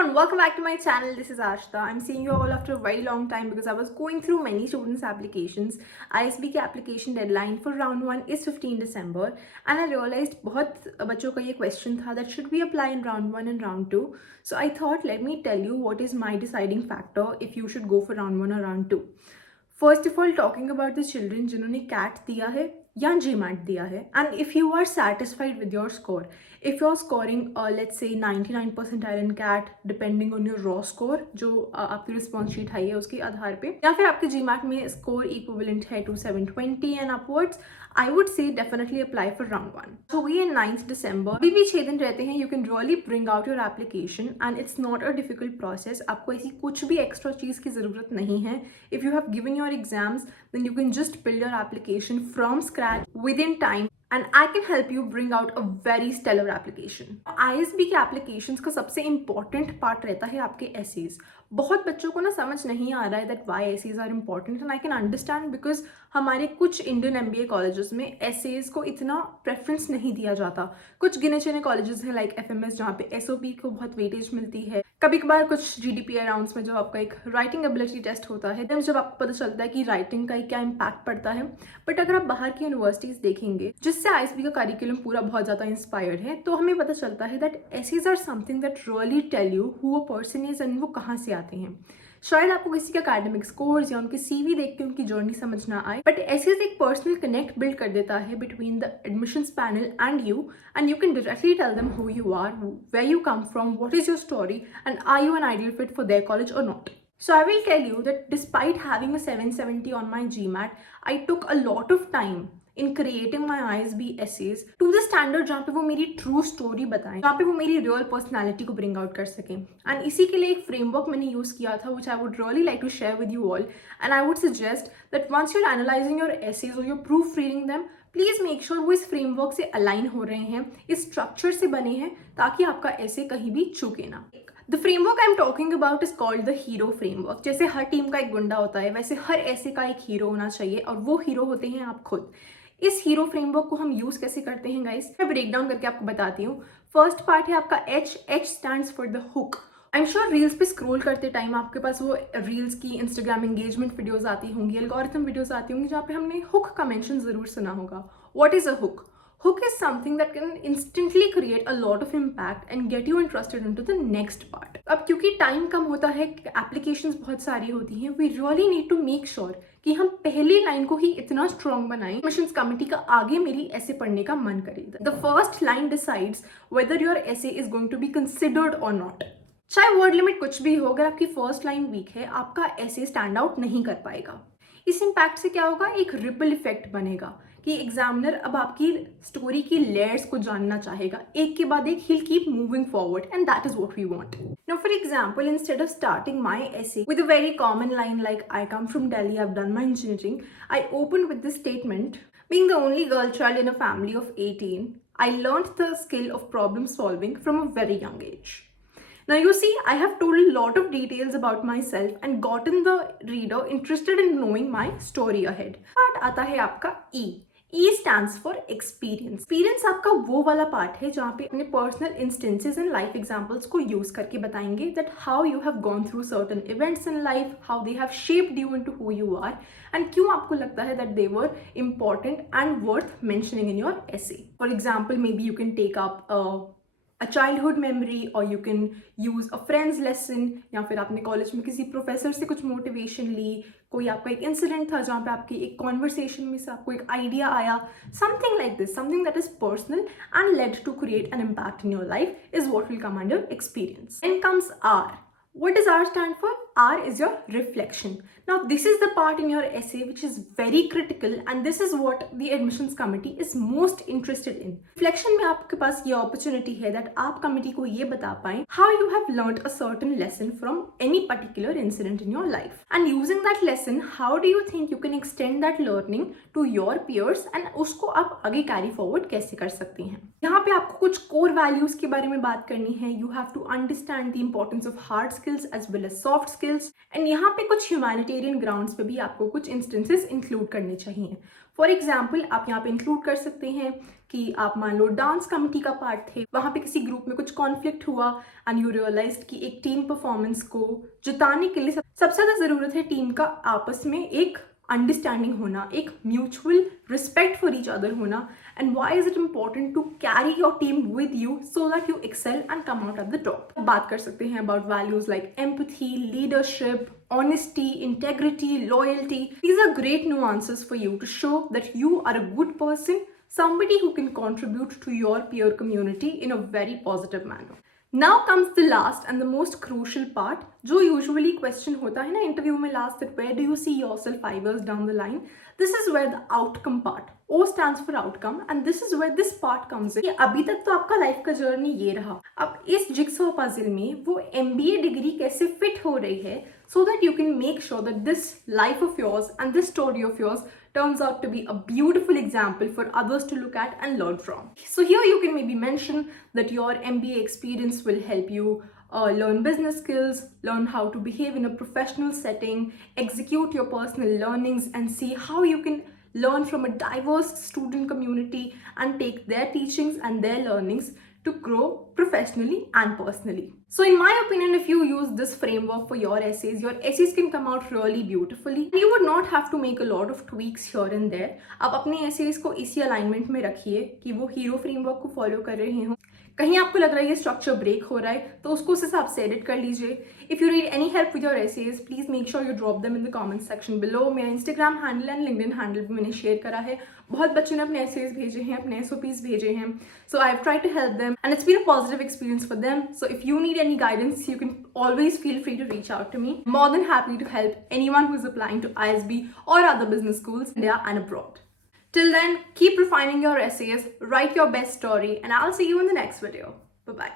everyone, welcome back to my channel. This is Ashita. I'm seeing you all after a very long time because I was going through many students' applications. ISB की application deadline for round 1 is 15 December and I realized बहुत बच्चों का ये question था that should we apply in round 1 and round 2. So I thought let me tell you what is my deciding factor if you should go for round 1 or round 2. First of all, talking about the children जिन्होंने CAT दिया है या GMAT दिया है, and if you are satisfied with your score, if you're scoring let's say 99 percentile in CAT depending on your raw score जो आपकी response sheet आई है उसके आधार पे, या फिर आपके GMAT में स्कोर इक्विवेलेंट है to 720 and upwards, I would say definitely apply for round 1. So we in 9th December, अभी भी 6 दिन रहते हैं. You can really bring out your application and it's not a difficult process. आपको ऐसी कुछ भी extra चीज़ की ज़रूरत नहीं है. If you have given your exams, then you can just build your application from scratch within time. And I can help you bring out a very stellar application. ISB के applications का सबसे important part रहता है आपके essays. बहुत बच्चों को ना समझ नहीं आ रहा है that why essays are important and I can understand because हमारे कुछ इंडियन MBA कॉलेजेस में essays को इतना प्रेफरेंस नहीं दिया जाता. कुछ गिने चुने कॉलेजेस हैं लाइक FMS जहाँ पे SOP को बहुत वेटेज मिलती है. कभी कभार कुछ GDPI राउंड्स में जो आपका एक राइटिंग एबिलिटी टेस्ट होता है तब जब आपको पता चलता है कि राइटिंग का क्या इम्पैक्ट पड़ता है. बट अगर आप बाहर की यूनिवर्सिटीज देखेंगे जिससे ISB का करिकुलम पूरा बहुत ज़्यादा इंस्पायर्ड है, तो हमें पता चलता है that essays are something that really tell you who a person is and वो कहाँ से आते हैं. शायद आपको किसी के एकेडमिक स्कोर्स या उनके CV देख के उनकी जर्नी समझ ना आए, बट एसेज एक पर्सनल कनेक्ट बिल्ड कर देता है between the admissions panel and you can directly tell them who you are, where you come from, what is your story and are you an ideal fit for their college or not. So I will tell you that despite having a 770 on my GMAT, I took a lot of time in creating my ISB essays to the standard जहाँ पे वो मेरी true story बताएं, जहाँ पे वो मेरी real personality को bring out कर सकें. And इसी के लिए एक framework मैंने use किया था which I would really like to share with you all. And I would suggest that once you're analyzing your essays or you're proofreading them, please make sure वो इस फ्रेमवर्क से अलाइन हो रहे हैं, इस स्ट्रक्चर से बने हैं, ताकि आपका ऐसे कहीं भी चूके ना. The framework I am talking about is called the hero framework. जैसे हर टीम का एक गुंडा होता है, वैसे हर ऐसे का एक हीरो होना चाहिए और वो हीरो होते हैं आप खुद. इस हीरो फ्रेमवर्क को हम यूज कैसे करते हैं गाइस, मैं ब्रेक डाउन करके आपको बताती हूँ. फर्स्ट पार्ट है आपका H stands for the hook. I am sure reels पे स्क्रॉल करते टाइम आपके पास वो रील्स की इंस्टाग्राम एंगेजमेंट वीडियोस आती होंगी, एल्गोरिथम वीडियोस आती होंगी जहाँ पे हमने हुक का मेंशन जरूर सुना होगा. What is a hook? Hook is something that can instantly create a lot of impact and get you interested into the next part. अब क्योंकि टाइम कम होता है, एप्लीकेशंस बहुत सारी होती हैं, we really need to make sure कि हम पहली लाइन को ही इतना स्ट्रॉन्ग बनाएं एडमिशंस कमिटी का आगे मेरी ऐसे पढ़ने का मन करे. The first line decides whether your essay is going to be considered or not. चाहे वर्ड लिमिट कुछ भी हो, अगर आपकी फर्स्ट लाइन वीक है, आपका ऐसे स्टैंड आउट नहीं कर पाएगा. इस इम्पैक्ट से क्या होगा, एक रिपल इफेक्ट बनेगा कि एग्जामिनर अब आपकी स्टोरी की लेयर्स को जानना चाहेगा, एक के बाद एक he'll keep moving forward and that is what we want. Now for example, instead of starting my essay with a very common line like I come from Delhi, I've done my engineering, I open with this statement, being the only girl child in a family of 18, I learned the skill of problem solving from a very young age. Now you see, I have told a lot of details about myself and gotten the reader interested in knowing my story ahead. Part आता है आपका E. E stands for experience. Experience आपका वो वाला part है जहाँ पे अपने personal instances and life examples को use करके बताएंगे that how you have gone through certain events in life, how they have shaped you into who you are, and क्यों आपको लगता है that they were important and worth mentioning in your essay. For example, maybe you can take up a childhood memory or you can use a friend's lesson, या फिर आपने college में किसी professor से कुछ मोटिवेशन ली, कोई आपका एक इंसिडेंट था जहाँ पे आपकी एक कॉन्वर्सेशन में से आपको एक आइडिया आया, something like this, something that is personal and led to create an impact in your life is what will come under experience. Then comes R. What does R stand for? R is your reflection. Now this is the part in your essay which is very critical and this is what the admissions committee is most interested in. Reflection में आपके पास ये opportunity है that आप committee को ये बता पाएं how you have learned a certain lesson from any particular incident in your life. And using that lesson, how do you think you can extend that learning to your peers and उसको आप आगे carry forward कैसे कर सकती हैं. यहाँ पे आपको कुछ core values के बारे में बात करनी है. You have to understand the importance of hard skills as well as soft skills. And यहाँ पे कुछ humanitarian grounds पे भी आपको कुछ instances include करने चाहिए. For example, आप यहाँ पे include कर सकते हैं कि आप मान लो डांस कमिटी का पार्ट थे, वहाँ पे किसी ग्रुप में कुछ कॉन्फ्लिक्ट हुआ एंड यू रियलाइज्ड कि एक टीम परफॉर्मेंस को जुटाने के लिए सबसे ज़्यादा ज़रूरत है टीम का आपस में एक अंडरस्टैंडिंग होना, एक mutual respect for each other होना. And why is it important to carry your team with you so that you excel and come out at the top. बात कर सकते हैं about values like empathy, leadership, honesty, integrity, loyalty. These are great nuances for you to show that you are a good person, somebody who can contribute to your peer community in a very positive manner. Now comes the last and the most crucial part, जो usually question होता है ना interview में last, that where do you see yourself 5 years down the line. This is where the outcome part, O stands for outcome, and this is where this part comes in. अभी तक तो आपका life का journey ये रहा, अब इस jigsaw puzzle में वो MBA डिग्री कैसे फिट हो रही है so that you can make sure that this life of yours and this story of yours turns out to be a beautiful example for others to look at and learn from. So here you can maybe mention that your MBA experience will help you learn business skills, learn how to behave in a professional setting, execute your personal learnings, and see how you can learn from a diverse student community and take their teachings and their learnings to grow professionally and personally. So in my opinion, if you use this framework for your essays can come out really beautifully. You would not have to make a lot of tweaks here and there. आप अपने essays को इसी alignment में रखिए कि वो hero framework को follow कर रहे हो. कहीं आपको लग रहा है ये स्ट्रक्चर ब्रेक हो रहा है तो उसको उस हिसाब से एडिट कर लीजिए. If you need any help with your essays please make sure you drop them in the comment section below. मेरा Instagram handle and LinkedIn handle भी मैंने शेयर करा है. बहुत बच्चों ने अपने एसेज भेजे हैं, अपने SOPs भेजे हैं. So I have tried to help them and it's been a positive experience for them. So if you need any guidance you can always feel free to reach out to me. More than happy to help anyone who is applying to ISB or other business schools in India and abroad. Till then, keep refining your essays, write your best story, and I'll see you in the next video. Bye-bye.